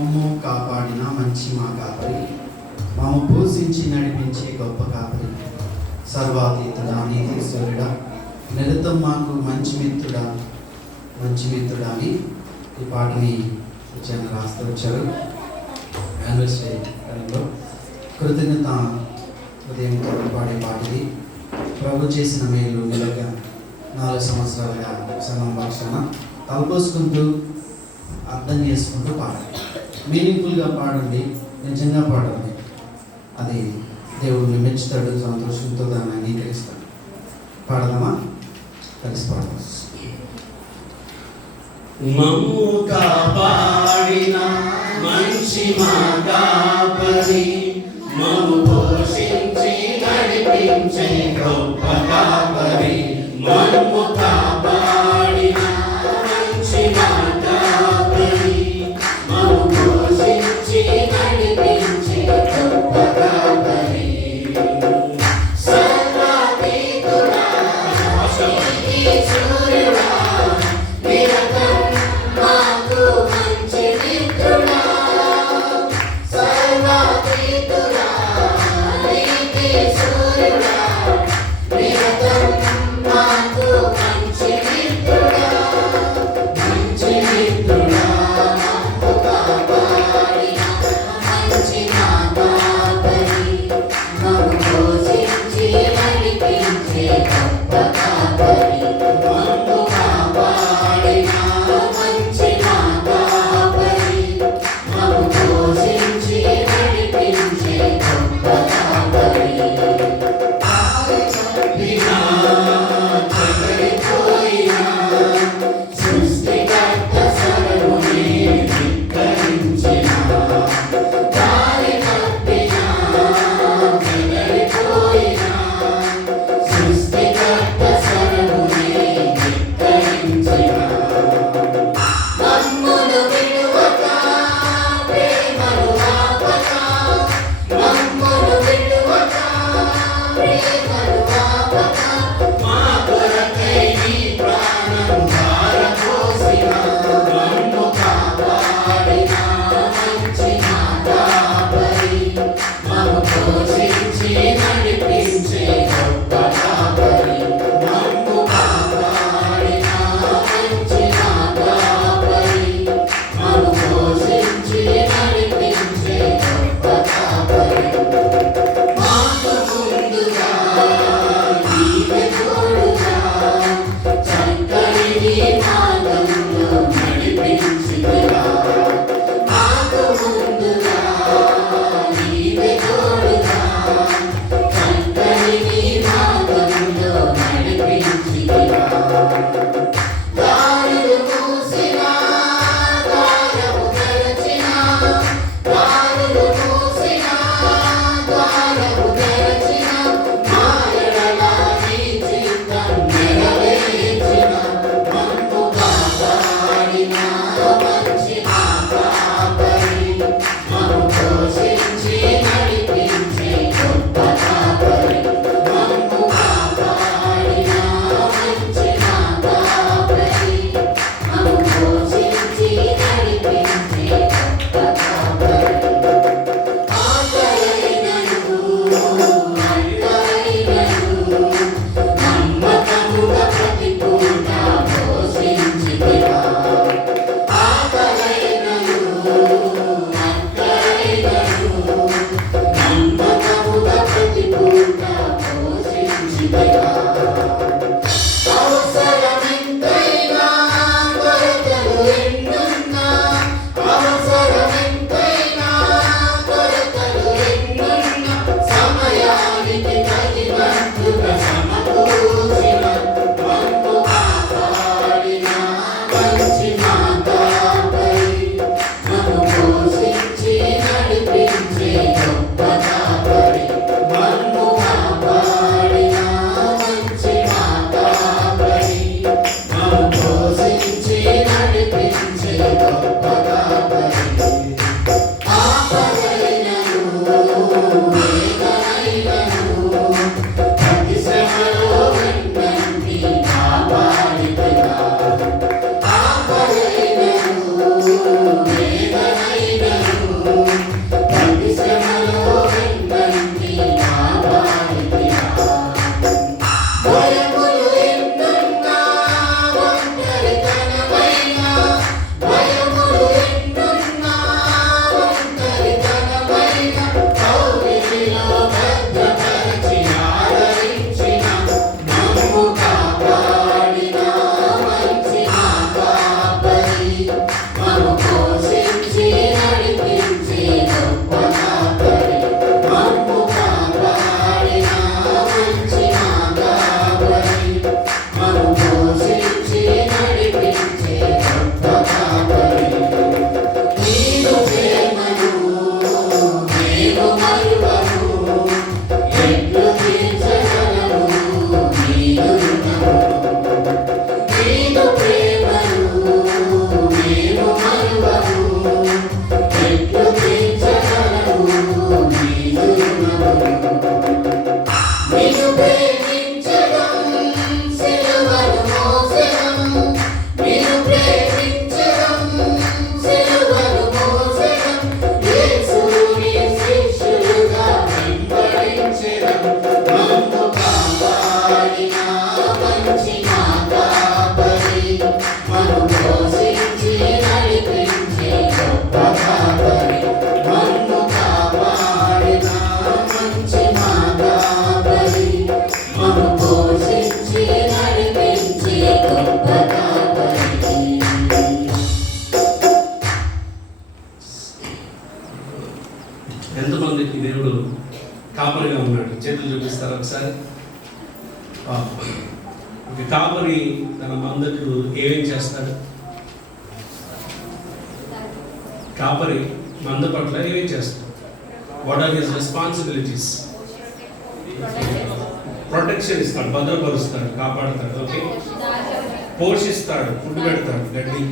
మమ్ము కాపాడిన మంచి మా కాపరి, మమ్ము పోషించి నడిపించే గొప్ప కాపరి, సర్వాతీతుడా నీతి సూర్యుడా, నిరతం మాకు మంచి మిత్రుడా అని ఈ పాటని వచ్చాను రాస్తూ వచ్చారు. యానివర్సరీ టైంలో కృతజ్ఞత ఉదయం పాడే పాటది. ప్రభు చేసిన మేలు నిలగా 4 సంవత్సరాలుగా సంఘం పక్షాన తలపోసుకుంటూ అర్థం చేసుకుంటూ పాడండి. మీనింగ్ఫుల్గా పాడండి, నిజంగా పాడండి. అది దేవుడిని మెచ్చుతాడు, సంతోషంతో దాన్ని అంగీకరిస్తాడు. పాడదామా? కలిసి పాడదాం. మమ్ము కాపాడిన మంచి మా కాపరి, మమ్ము పోషించి నడిపించే గొప్ప కాపరి, మమ్ము కాపాడిన మంచి మా కాపరి, మమ్ము పోషించి నడిపించే గొప్ప కాపరి, సర్వాతీతుడా నీతి సూర్యుడా, నిరతం మాకు మంచి మిత్రుడా, సర్వాతీతుడా నీతి సూర్యుడా, నిరతం మాకు మంచి మిత్రుడా, మంచి మిత్రుడా, మమ్ము కాపాడిన మంచి మా కాపరి, మమ్ము పోషించి నడిపించే గొప్ప కాపరి, మమ్ము కాపాడిన మంచి మా కాపరి, మమ్ము పోషించి నడిపించే గొప్ప కాపరి, తప్పినా చెదరిపోయినా సృష్టికర్త సర్వుని ధిక్కరించిన, దారి తప్పినా చెదరిపోయినా సృష్టికర్త సర్వుని ధిక్కరించిన, మమ్మును విడువక ప్రేమను ఆపక, మమ్మును విడువక ప్రేమను ఆపక, మా కొరకై నీ ప్రాణం ధారపోసిన, మమ్ము కాపాడిన మంచి మా కాపరి, మమ్ము పోషించి నడిపించే గొప్ప కాపరి, మమ్ము కాపాడిన మంచి మా కాపరి, మమ్ము పోషించి నడిపించే గొప్ప కాపరి, మాకు ముందుగా నీవే తోడుగా చక్కని నీ మార్గంలో నడిపించితివా, మాకు ముందుగా నీవే తోడుగా చక్కని నీ మార్గంలో నడిపించితివా, దారులు మూసినా ద్వారము తెరచినా, దారులు మూసినా ద్వారము తెరచినా, మా ఎడల నీ చిత్తం నెరవేర్చిన, మమ్ము కాపాడిన మంచి మా కాపరి, మమ్ము పోషించి నడిపించే గొప్ప కాపరి, మమ్ము కాపాడిన మంచి మా కాపరి, మమ్ము పోషించి నడిపించే గొప్ప కాపరి, ఆకలైనను అక్కరైనను నమ్మకముగా ప్రతి పూట పోషించితివా, ఆకలైనను అక్కరైనను నమ్మకముగా ప్రతి పూట పోషించితివా, అవసరమెంతైనా కొరతలు ఎన్నున్నా, అవసరమెంతైనా కొరతలు ఎన్నున్నా, సమయానికి తగినట్టుగా సమకూర్చిన, మమ్ము కాపాడిన మంచి మా కాపరి, మమ్ము పోషించి నడిపించే గొప్ప కాపరి, మమ్ము కాపాడిన మంచి మా కాపరి, ఒక కాపరి తన మందకు ఏమేం చేస్తాడు? కాపరి మంద పట్ల ఏమేం చేస్తాడు? What are his responsibilities? Protection ఇస్తాడు, భద్రపరుస్తాడు, కాపాడుతాడు. ఓకే, పోషిస్తాడు, ఫుడ్ పెడతాడు, గడ్డి